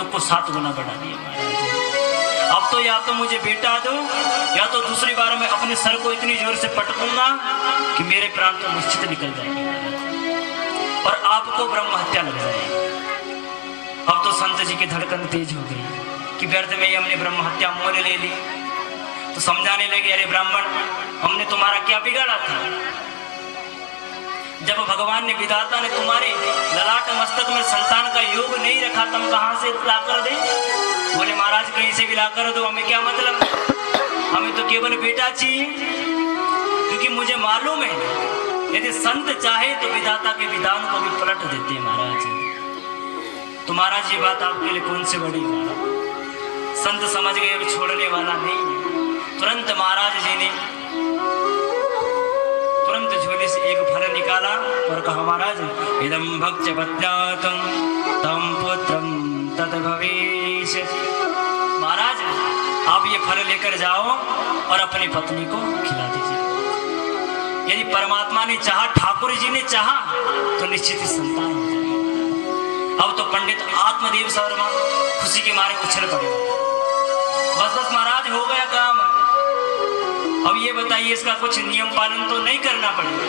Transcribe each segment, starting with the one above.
दुख को 7 गुना बढ़ा दिया महाराज। अब तो या तो मुझे बेटा दो या तो दूसरी बार मैं अपने सर को इतनी जोर से पटकूंगा कि मेरे प्राण तो निश्चित निकल जाएंगे महाराज और आपको ब्रह्म हत्या लग जाएगी। अब तो संत जी की धड़कन तेज हो गई कि व्यर्थ में ही हमने ब्रह्म हत्या मोल ले ली। तो समझाने लगे, अरे ब्राह्मण, हमने तुम्हारा क्या बिगाड़ा था? जब भगवान ने विधाता ने तुम्हारे ललाट मस्तक में संतान का योग नहीं रखा, तुम कहां से लाकर दे? बोले महाराज कहीं से भी लाकर दो, हमें क्या मतलब, हमें तो केवल बेटा चाहिए। क्योंकि मुझे मालूम है यदि संत चाहे तो विधाता के विधान को भी पलट देते हैं महाराज। तो महाराज ये बात आपके लिए कौन से बड़ी बात? संत समझ गए अब छोड़ने वाला नहीं। तुरंत महाराज जी ने तुरंत झोले से एक फल निकाला और कहा, महाराज इदं भक्ष्य पद्यातं तं पुत्रं तद भविष्य। महाराज आप ये फल लेकर जाओ और अपनी पत्नी को खिला दीजिए। यदि परमात्मा ने चाहा, ठाकुर जी ने चाहा तो निश्चित ही संतान हो जाएगा। अब तो पंडित आत्मदेव शर्मा खुशी के मारे उछल पड़े। बस बस महाराज हो गया काम। अब ये बताइए इसका कुछ नियम पालन तो नहीं करना पड़ेगा?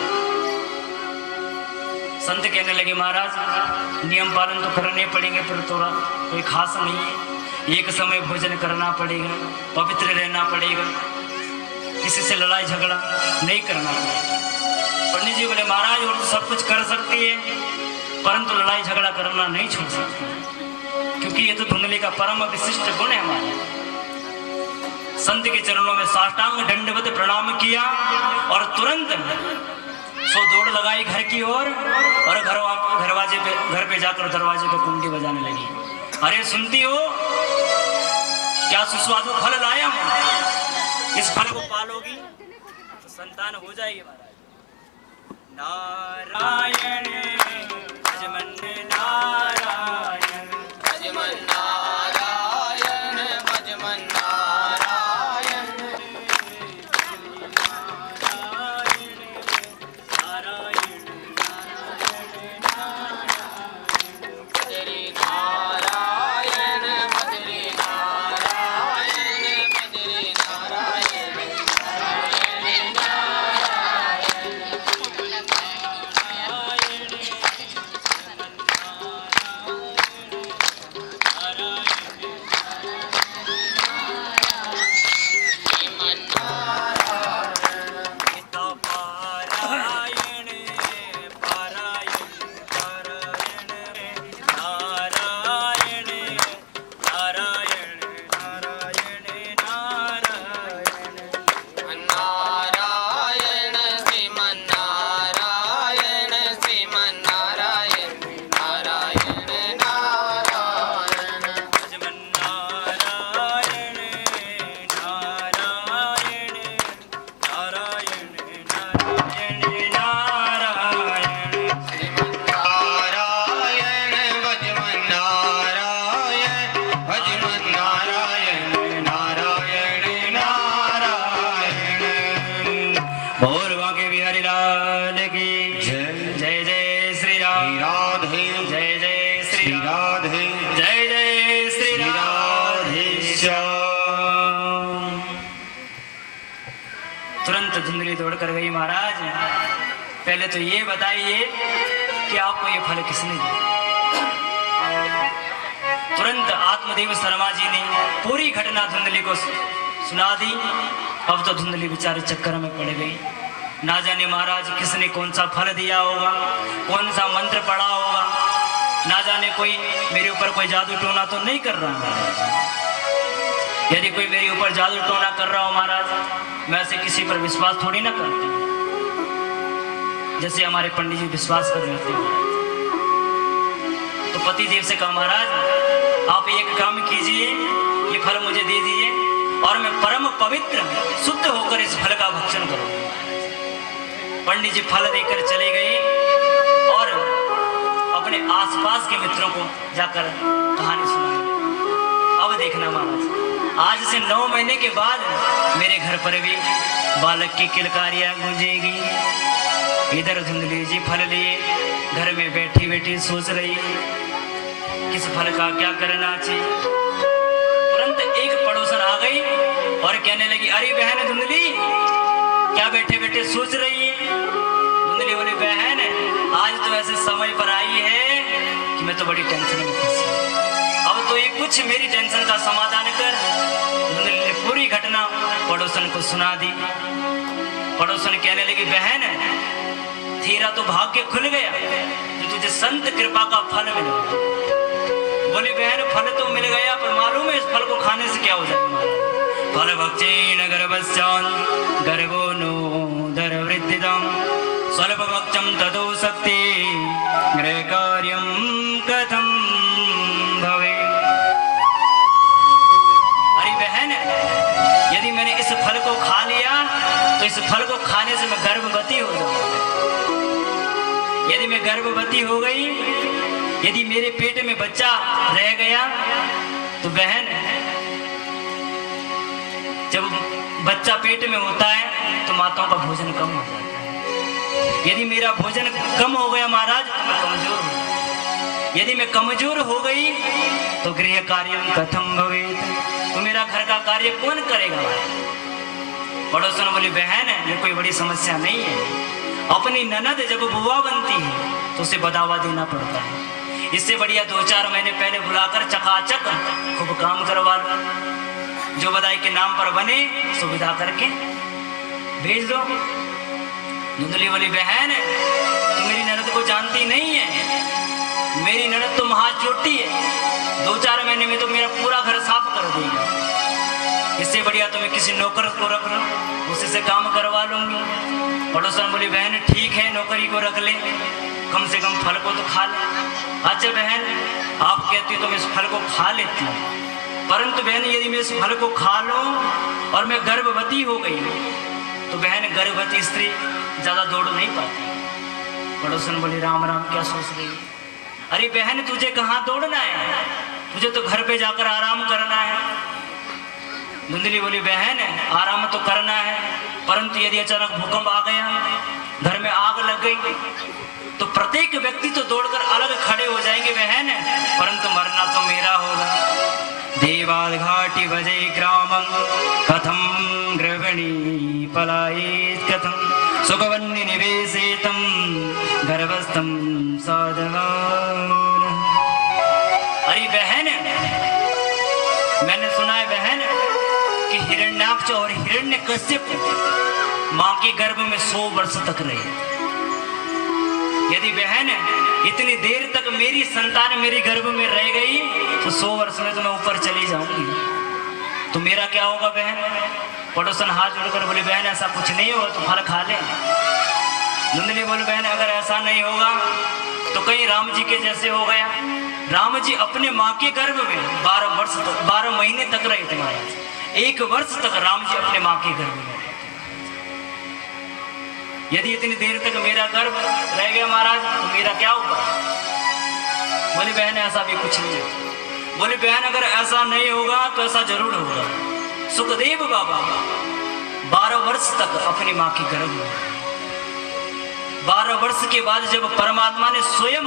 संत कहने लगे, महाराज नियम पालन तो करने पड़ेंगे पर थोड़ा कोई खास नहीं है। एक समय भोजन करना पड़ेगा, पवित्र रहना पड़ेगा, किसी से लड़ाई झगड़ा नहीं करना पड़ेगा। पंडित जी बोले, महाराज और तो सब कुछ कर सकती है परंतु लड़ाई झगड़ा करना नहीं छोड़ सकती, क्योंकि ये तो धुंधली का परम विशिष्ट गुण है हमारा। संत के चरणों में साष्टांग दंडवत प्रणाम किया और तुरंत सो दौड़ लगाई घर की ओर और घर पे जाकर दरवाजे पे कुंडी बजाने लगी। अरे सुनती हो, क्या सुस्वादु फल लाया हूं, इस फल को पालोगी तो संतान हो जाएगी। नारायण भजमन नारायण भजमन नारायण भजमन धुंधली दौड़ कर गई। महाराज पहले तो ये बताइए कि आपको ये फल किसने दिया? तुरंत आत्मदेव शर्मा जी ने पूरी घटना धुंधली को सुना दी। अब तो धुंधली बेचारे चक्कर में पड़ गई। ना जाने महाराज किसने कौन सा फल दिया होगा, कौन सा मंत्र पढ़ा होगा, ना जाने कोई मेरे ऊपर कोई जादू टोना तो नहीं कर रहा महाराज। यदि कोई मेरे ऊपर जादू टोना कर रहा हो महाराज, मैं ऐसे किसी पर विश्वास थोड़ी ना करती, जैसे हमारे पंडित जी विश्वास कर रहे थे। तो पति देव से कहा, महाराज आप एक काम कीजिए, ये फल मुझे दे दीजिए और मैं परम पवित्र शुद्ध होकर इस फल का भक्षण करूंगा। पंडित जी फल देकर चले गए और अपने आसपास के मित्रों को जाकर कहानी सुनाने लगे। अब देखना महाराज, आज से 9 महीने के बाद मेरे घर पर भी बालक की किलकारियां गूंजेगी। इधर धुंधली जी फल लिए घर में बैठी बैठी सोच रही, किस फल का क्या करना चाहिए। तुरंत एक पड़ोसन आ गई और कहने लगी, अरे बहन धुंधली, क्या बैठे बैठे सोच रही है। धुंधली बोली, बहन आज तो ऐसे समय पर आई है कि मैं तो बड़ी टेंशन में फंसी, अब तो ये कुछ मेरी टेंशन का समाधान कर। धुंधली ने पूरी घटना पड़ोसन को सुना दी। पड़ोसन कहने लगी, बहन तेरा तो भाग्य खुल गया कि तुझे संत कृपा का फल मिला। बोली, बहन फल तो मिल गया, पर मालूम है इस फल को खाने से क्या हो जाएगा। फल भक्षेन गर्भस्यान् गर्भो नो दर वृद्धिदं स्वल्प भक्षम ततो शक्ति गृह कार्यम कथम भवे। अरे बहन, यदि मैंने इस फल को खा लिया तो इस फल को खाने से मैं गर्भवती हो जाऊंगा। यदि मैं गर्भवती हो गई, यदि मेरे पेट में बच्चा रह गया, तो बहन जब बच्चा पेट में होता है तो माताओं का भोजन कम हो जाता है। यदि मेरा भोजन कम हो गया महाराज तो मैं कमजोर हो गई। यदि मैं कमजोर हो गई तो गृह कार्यम कथम भवेत, तो मेरा घर का कार्य कौन करेगा। पड़ोसन बोली, बहन ये कोई बड़ी समस्या नहीं है। अपनी ननद जब बुआ बनती है तो उसे बधावा देना पड़ता है। इससे बढ़िया 2-4 महीने पहले बुलाकर चकाचक खूब काम करवा लो। जो बधाई के नाम पर बने सुविधा करके भेज दो। धुंधली बोली, बहन तुम मेरी ननद को जानती नहीं है। मेरी ननद तो महाचोटी है, 2-4 महीने में तो मेरा पूरा घर साफ कर देगी। इससे बढ़िया तुम्हें किसी नौकर को रख लो, उसी से काम करवा लूंगी। पड़ोसन बोली, बहन ठीक है नौकरी को रख ले, कम से कम फल को तो खा ले। अच्छा बहन, आप कहती हो तो मैं इस फल को खा लेती हूँ, परंतु बहन यदि मैं इस फल को खा लूं और मैं गर्भवती हो गई तो बहन गर्भवती स्त्री ज्यादा दौड़ नहीं पाती। पड़ोसन बोली, राम राम क्या सोच रही है। अरे बहन तुझे कहाँ दौड़ना है, तुझे तो घर पे जाकर आराम करना है। धुंधली बोली, बहन आराम तो करना है, परंतु यदि अचानक भूकंप आ गया, घर में आग लग गई, तो प्रत्येक व्यक्ति तो दौड़कर अलग खड़े हो जाएंगे बहन, परंतु मरना तो मेरा होगा। देवाल घाटी भजे ग्रामं कथम गृहिणी पलायेत कथम सुखवन्नि निवेशेतम गर्भस्थम साधवान। अरे बहन, मैंने सुना है बहन कि हिरण्याक्ष और हिरण्यकश्यप मां के गर्भ में 100 वर्ष तक रहे। यदि बहन इतनी देर तक मेरी संतान मेरी गर्भ में रह गई तो 100 वर्ष में तो मैं ऊपर चली जाऊंगी, तो मेरा क्या होगा बहन। पड़ोसन हाथ जोड़कर बोले, बहन ऐसा कुछ नहीं होगा, तो फल खा ले। धुंधली बोले, बहन अगर ऐसा नहीं होगा तो कहीं राम जी के जैसे हो गया। राम जी अपने माँ के गर्भ में 12 महीने तक रहे थे महाराज। 1 वर्ष तक राम जी अपने माँ के गर्भ में। यदि इतनी देर तक मेरा गर्भ रह गया महाराज तो मेरा क्या होगा। बोली, बहन ऐसा भी कुछ नहीं है। बोली, बहन अगर ऐसा नहीं होगा तो ऐसा जरूर होगा। सुखदेव बाबा 12 वर्ष तक अपनी माँ की गर्भ में। 12 वर्ष के बाद जब परमात्मा ने स्वयं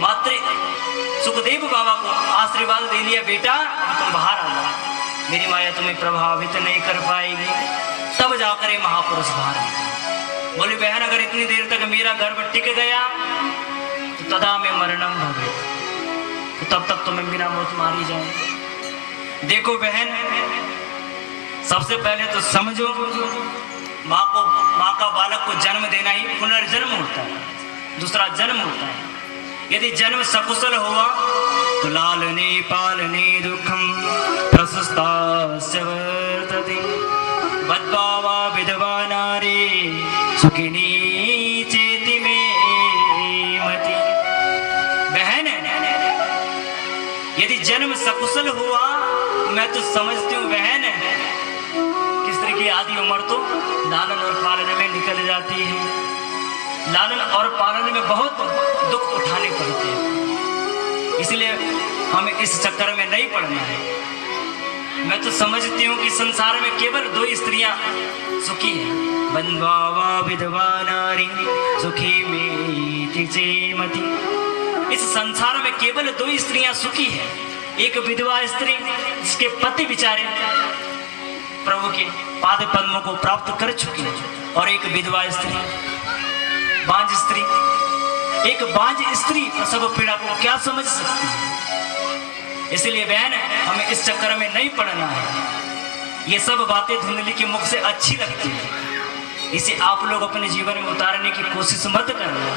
मात्र सुखदेव बाबा को आशीर्वाद दे लिया, बेटा तुम बाहर आ जाओ, मेरी माया तुम्हें प्रभावित नहीं कर पाएगी, तब जाकर ये महापुरुष बाहर आए। बोली, बहन अगर इतनी देर तक मेरा गर्भ टिक गया तो तदा में मरणम भवे, तो तब तक तो मैं बिना मौत मारी जाऊं। देखो बहन, सबसे पहले तो समझो माँ का बालक को जन्म देना ही पुनर्जन्म होता है, दूसरा जन्म होता है। यदि जन्म सकुशल हुआ तो लालने पालने दुखम प्रशस्तास्य वर्तते बद्भावा विधवा नारी सुखिनी चेति में मति। बहन यदि जन्म सकुशल हुआ, मैं तो समझती हूँ बहन कि स्त्री की आधी उम्र तो लालन और पालन में निकल जाती है। लालन और पालन में बहुत दुख उठाने पड़ते हैं, इसलिए हमें इस चक्कर में नहीं पड़ना है। मैं तो समझती हूँ कि संसार में केवल 2 स्त्रियां सुखी हैं, बंधवा विधवा नारी सुखी में मति। इस संसार में केवल 2 स्त्रियां सुखी है, एक विधवा स्त्री जिसके पति बेचारे प्रभु के पाद पद्मों को प्राप्त कर चुकी है, और एक विधवा स्त्री, बांझ स्त्री। एक बांझ स्त्री प्रसव पीड़ा को क्या समझ सकती है? इसलिए बहन, हमें इस चक्कर में नहीं पड़ना है। ये सब बातें धुंधली के मुख से अच्छी लगती है, इसे आप लोग अपने जीवन में उतारने की कोशिश मत करना।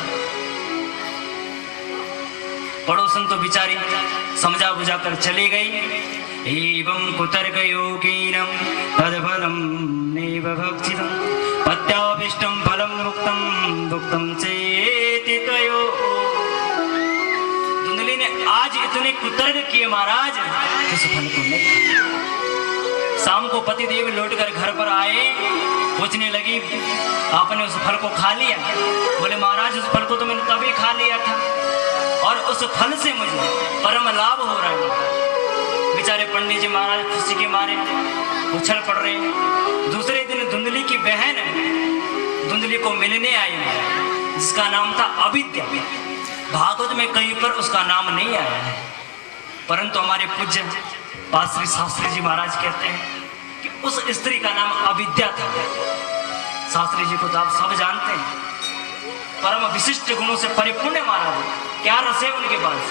पड़ोसन तो बिचारी समझा बुझा कर चली गई। एवं कुतर्क योगीनम तदफलम नैव भक्षितम पत्याभिष्टम फलम मुक्तम भुक्तम चेति तयो। धुंधली ने आज इतने कुतर्क किए महाराज, उस फल को नहीं। शाम को पतिदेव लौटकर घर पर आए, पूछने लगी, आपने उस फल को खा लिया? बोले महाराज, उस फल को तो मैंने तभी खा लिया था, और उस फल से मुझे परम लाभ हो रहा है। बेचारे पंडित जी महाराज खुशी के मारे उछल पड़ रहे हैं। दूसरे दिन धुंधली की बहन धुंधली को मिलने आई, जिसका नाम था अविद्या। भागवत में कहीं पर उसका नाम नहीं आया है, परंतु हमारे पूज्य पाश्री शास्त्री जी महाराज कहते हैं कि उस स्त्री का नाम अविद्या था। शास्त्री जी को तो आप सब जानते हैं, परम विशिष्ट गुणों से परिपूर्ण महाराज, क्या रस है उनके पास।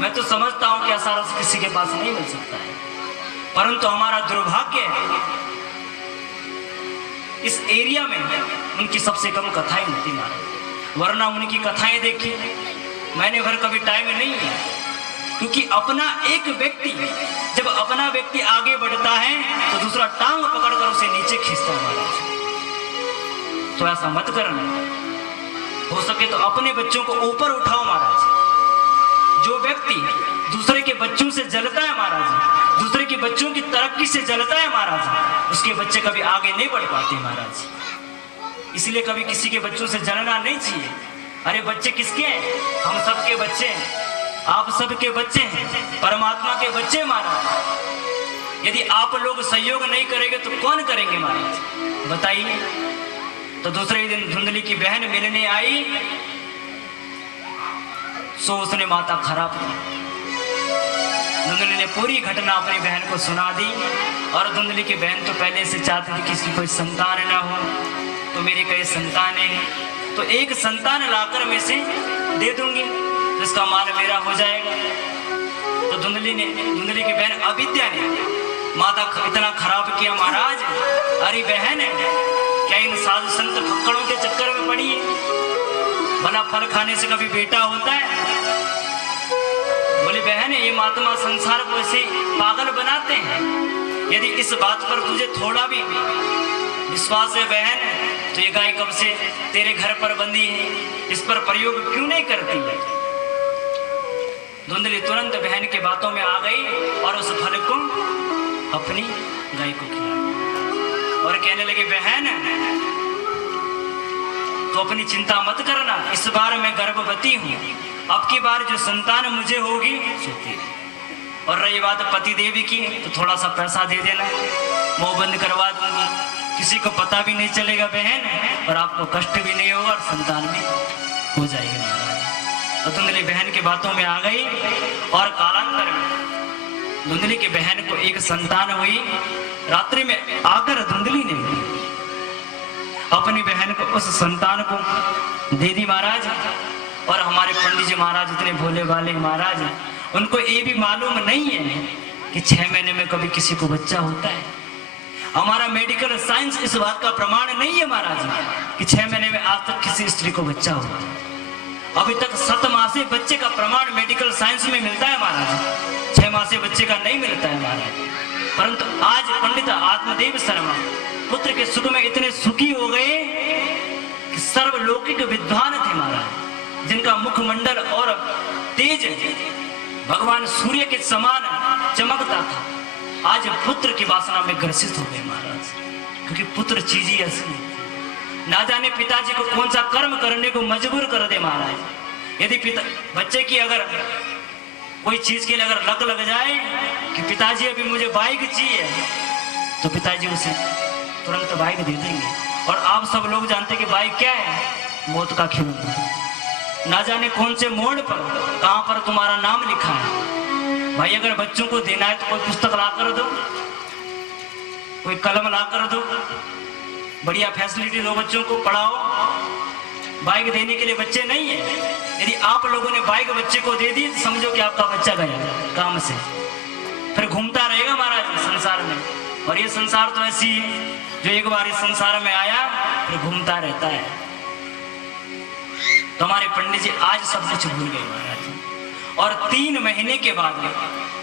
मैं तो समझता हूं कि ऐसा रस किसी के पास नहीं मिल सकता है, परंतु हमारा दुर्भाग्य है इस एरिया में उनकी सबसे कम कथाएं होती महाराज, वरना उनकी कथाएं देखी मैंने भर कभी टाइम नहीं है। क्योंकि अपना एक व्यक्ति, जब अपना व्यक्ति आगे बढ़ता है तो दूसरा टांग पकड़कर उसे नीचे खींचता है महाराज। तो ऐसा मत करना, हो सके तो अपने बच्चों को ऊपर उठाओ महाराज। जो व्यक्ति दूसरे के बच्चों से जलता है महाराज, दूसरे के बच्चों की तरक्की से जलता है महाराज, उसके बच्चे कभी आगे नहीं बढ़ पाते महाराज। इसलिए कभी किसी के बच्चों से जलना नहीं चाहिए। अरे बच्चे किसके हैं? हम सबके बच्चे हैं, आप सबके बच्चे हैं, परमात्मा के बच्चे महाराज। यदि आप लोग सहयोग नहीं करेंगे तो कौन करेंगे महाराज, बताइए। तो दूसरे दिन धुंधली की बहन मिलने आई, सो उसने माता खराब की। धुंधली ने पूरी घटना अपनी बहन को सुना दी, और धुंधली की बहन तो पहले से चाहती थी किसी कोई संतान ना हो, तो मेरी कई संतानें हैं, तो एक संतान लाकर मैं से दे दूंगी, तो इसका माल मेरा हो जाएगा। तो धुंधली की बहन अविद्या ने माता इतना खराब किया महाराज। अरे बहन, क्या इन साधु संत फक्कड़ों के चक्कर में पड़ी है? भला फल खाने से कभी बेटा होता है? बोली बहन, ये महात्मा संसार को ऐसे पागल बनाते हैं। यदि इस बात पर तुझे थोड़ा भी विश्वास है बहन, तो ये गाय कब से तेरे घर पर बंधी है, इस पर प्रयोग क्यों नहीं करती है? धुंधली तुरंत बहन के बातों में आ गई और उस फल को अपनी गाय को खिलाया और कहने लगे, बहन तो अपनी चिंता मत करना, इस बार मैं गर्भवती हूँ, अब की बार जो संतान मुझे होगी सोती। और रही बात पति देवी की, तो थोड़ा सा पैसा दे देना, मुंह बंद करवा दूंगी, किसी को पता भी नहीं चलेगा बहन, और आपको कष्ट भी नहीं होगा और संतान भी हो जाएगी महाराज। तो धुंधली बहन की बातों में आ गई, और कालांतर में धुंधली की बहन को एक संतान हुई। रात्रि में आकर धुंधली ने अपनी बहन को उस संतान को दे दी महाराज। और हमारे पंडित जी महाराज इतने भोले भाले महाराज, उनको ये भी मालूम नहीं है कि 6 महीने में कभी किसी को बच्चा होता है। हमारा मेडिकल साइंस इस बात का प्रमाण नहीं है महाराज कि 6 महीने में आज तक किसी स्त्री को बच्चा होता है। अभी तक 7 मासे बच्चे का प्रमाण मेडिकल साइंस में मिलता है महाराज, 6 मासे बच्चे का नहीं मिलता है महाराज। परंतु आज पंडित आत्मदेव शर्मा पुत्र के सुख में इतने सुखी हो गए कि सर्वलौकिक विद्वान थे महाराज, जिनका मुखमंडल और तेज भगवान सूर्य के समान चमकता था, आज पुत्र की वासना में ग्रसित हो गए महाराज। क्योंकि पुत्र चीज ही ऐसी, ना जाने पिताजी को कौन सा कर्म करने को मजबूर कर दे महाराज। यदि बच्चे की अगर कोई चीज के लिए अगर लक लग जाए कि पिताजी अभी मुझे बाइक चाहिए, तो पिताजी उसे तुरंत बाइक दे देंगे। और आप सब लोग जानते कि बाइक क्या है? मौत का खिलौना। ना जाने कौन से मोड़ पर कहां पर तुम्हारा नाम लिखा है। भाई अगर बच्चों को देना है तो कोई पुस्तक ला कर दो, कोई कलम ला कर दो, बढ़िया फैसिलिटी दो, बच्चों को पढ़ाओ। बाइक देने के लिए बच्चे नहीं है। यदि आप लोगों ने बाइक बच्चे को दे दी तो समझो कि आपका बच्चा गया काम से, फिर घूमता रहेगा महाराज संसार में। और ये संसार तो ऐसी है जो एक बार इस संसार में आया फिर घूमता रहता है। तो हमारे पंडित जी आज सब कुछ भूल गए महाराज। और 3 महीने के बाद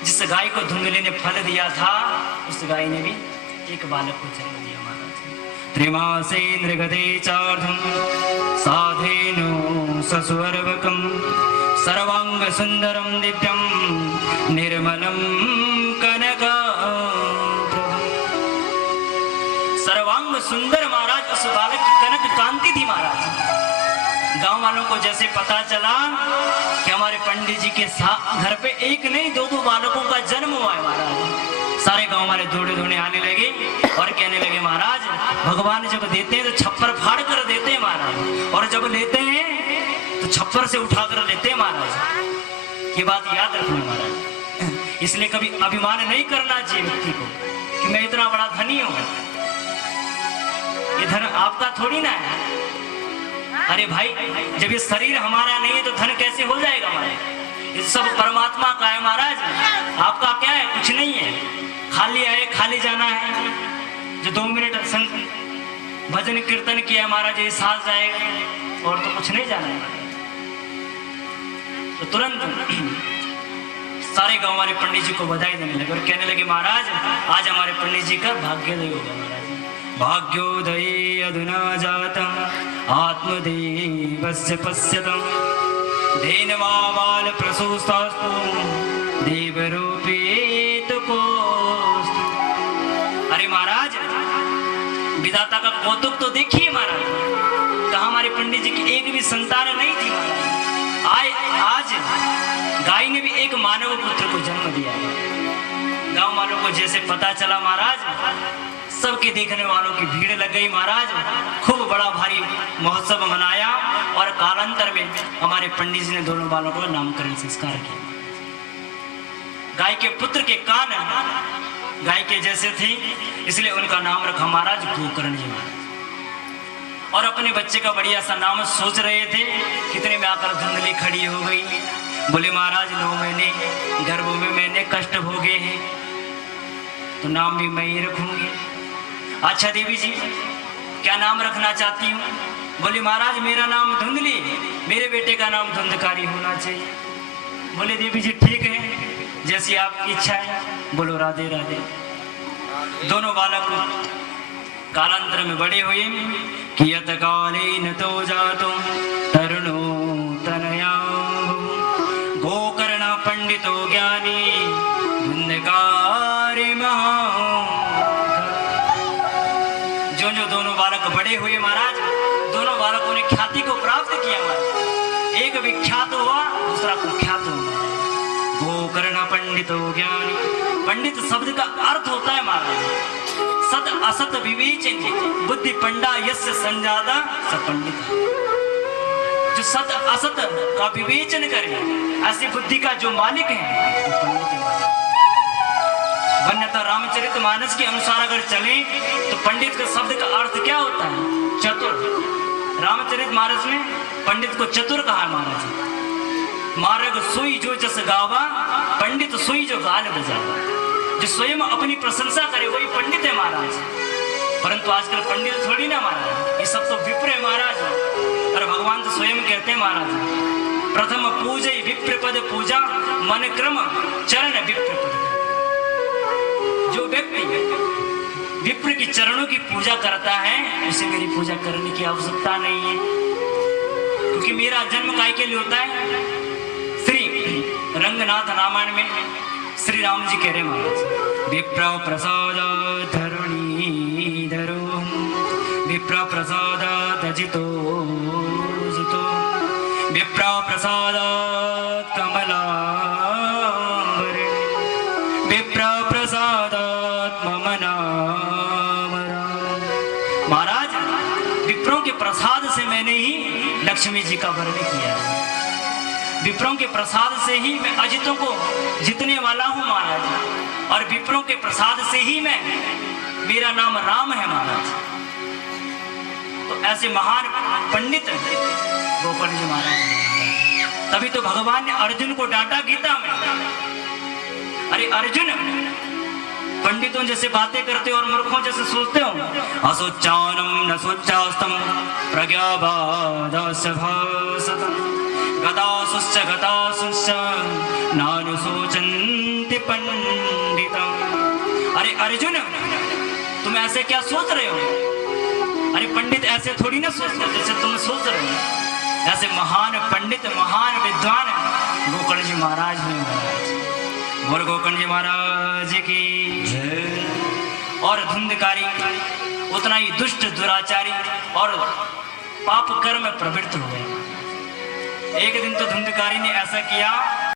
जिस गाय को धुंधली ने फल दिया था उस गाय ने भी एक बालक को जन्म दिया महाराज। त्रिमासेन्द्र गते चार्धम साधेनो ससुवर्वकम सर्वांग सुंदरम दिव्यम निर्मलम कनका। सर्वांग सुंदर महाराज उस बालक की कनक कांति थी महाराज। गांव वालों को जैसे पता चला कि हमारे पंडित जी के घर पे एक नहीं 2 बालकों का जन्म हुआ है महाराज, सारे गांव वाले दौड़े दौड़े आने लगे और कहने लगे महाराज भगवान जब देते हैं तो छप्पर फाड़ कर देते हैं महाराज, और जब लेते हैं तो छप्पर से उठा कर लेते हैं महाराज। ये बात याद रखना महाराज। इसलिए कभी अभिमान नहीं करना चाहिए व्यक्ति को कि मैं इतना बड़ा धनी हूं। ये धन आपका थोड़ी ना है। अरे भाई जब ये शरीर हमारा नहीं है तो धन कैसे हो जाएगा हमारे? ये सब परमात्मा का है महाराज। आपका क्या है? कुछ नहीं है। खाली आए खाली जाना है। जो 2 मिनट भजन कीर्तन किया महाराज ये साथ जाएगा और तो कुछ नहीं जाना है। तो तुरंत सारे गांव वाले पंडित जी को बधाई देने लगे और कहने लगे महाराज आज हमारे पंडित जी का भाग्योदय होगा महाराज। भाग्योदये अधुना जातम् आत्मदेवस्य पश्यतम् धेनवाल प्रसूस्तास्तु देवरूपेत कोस्तु। अरे महाराज विधाता का कौतुक तो देखिए महाराज। कहा हमारे पंडित जी की एक भी संतान नहीं थी महाराज। आज गाय ने भी एक मानव पुत्र को जन्म दिया। गांव वालों को जैसे पता चला महाराज सबके देखने वालों की भीड़ लग गई महाराज। खूब बड़ा भारी महोत्सव मनाया और कालांतर में हमारे पंडित जी ने दोनों बालों को नामकरण संस्कार किया। गाय के पुत्र के कान गाय के जैसे थे इसलिए उनका नाम रखा महाराज गोकर्ण जी महाराज। और अपने बच्चे का बढ़िया सा नाम सोच रहे थे कितने में आकर धुंधली खड़ी हो गई। बोले महाराज 9 महीने गर्भ में मैंने कष्ट भोगे हैं तो नाम भी मैं ही रखूंगी। अच्छा देवी जी क्या नाम रखना चाहती हूँ? बोली महाराज मेरा नाम धुंधली, मेरे बेटे का नाम धुंधकारी होना चाहिए। बोले देवी जी ठीक है जैसी आपकी इच्छा है। बोलो राधे राधे। दोनों बालक कालांतर में बड़े हुए। कियत कालेन तो जातो तरुणो तनया गोकर्ण पंडितो ज्ञानी धुंधकारी महा। जो दोनों बालक बड़े हुए महाराज दोनों बालकों ने ख्याति को प्राप्त किया महाराज। एक विख्यात हुआ दूसरा कुख्यात हुआ। गोकर्ण पंडितो ज्ञानी। पंडित शब्द का अर्थ होता है महाराज सत असत विवेचन बुद्धि पंडा यस्य संजाता स पंडित। जो सत असत का विवेचन करे ऐसी बुद्धि का जो मालिक है वो पंडित है। वन्यता रामचरितमानस के अनुसार अगर चले तो पंडित का शब्द का अर्थ क्या होता है? चतुर। रामचरितमानस में पंडित को चतुर कहा है महाराज। मार्ग सोई जो जस गावा पंडित सोई जो गाल बजावा। जो स्वयं अपनी प्रशंसा करे वही पंडित है महाराज। परंतु आजकल पंडित थोड़ी ना महाराज, ये सब तो विप्र है महाराज। और भगवान तो स्वयं कहते हैं महाराज प्रथम पूजय विप्र पद पूजा मन क्रम चरण विप्र पद। जो व्यक्ति विप्र की चरणों की पूजा करता है उसे मेरी पूजा करने की आवश्यकता नहीं है, क्योंकि मेरा जन्म काय के लिए होता है? श्री रंगनाथ रामायण में श्री राम जी कह रहे महाराज विप्र प्रसाद धरुणी धरो विप्र प्रसाद तजितो जितो विप्र प्रसाद कमला विप्र प्रसाद मम नाम। महाराज विप्रों के प्रसाद से मैंने ही लक्ष्मी जी का वर्णन किया। विप्रों के प्रसाद से ही मैं अजितों को जीतने वाला हूं महाराज, और विप्रों के प्रसाद से ही मैं, मेरा नाम राम है महाराज। तो ऐसे महान पंडित गोपाल जी महाराज। तभी तो भगवान ने अर्जुन को डांटा गीता में, अरे अर्जुन, पंडितों जैसे बातें करते हो और मूर्खों जैसे सोचते हो। असोचानम न सोचास्तम प्रज्ञाबाधस्य भासतम गतासुश्च नानुशोचन्ति पंडितम। अरे अर्जुन, तुम ऐसे क्या सोच रहे हो? अरे पंडित ऐसे थोड़ी ना सोचते जैसे तुम सोच रहे हो। ऐसे महान पंडित, महान विद्वान गोकर्ण जी महाराज हैं महाराज। बोल गोकर्ण जी महाराज की जय। और धुंधकारी उतना ही दुष्ट, दुराचारी और पाप कर्म में प्रवृत्त हो गए। एक दिन तो धुंधकारी ने ऐसा किया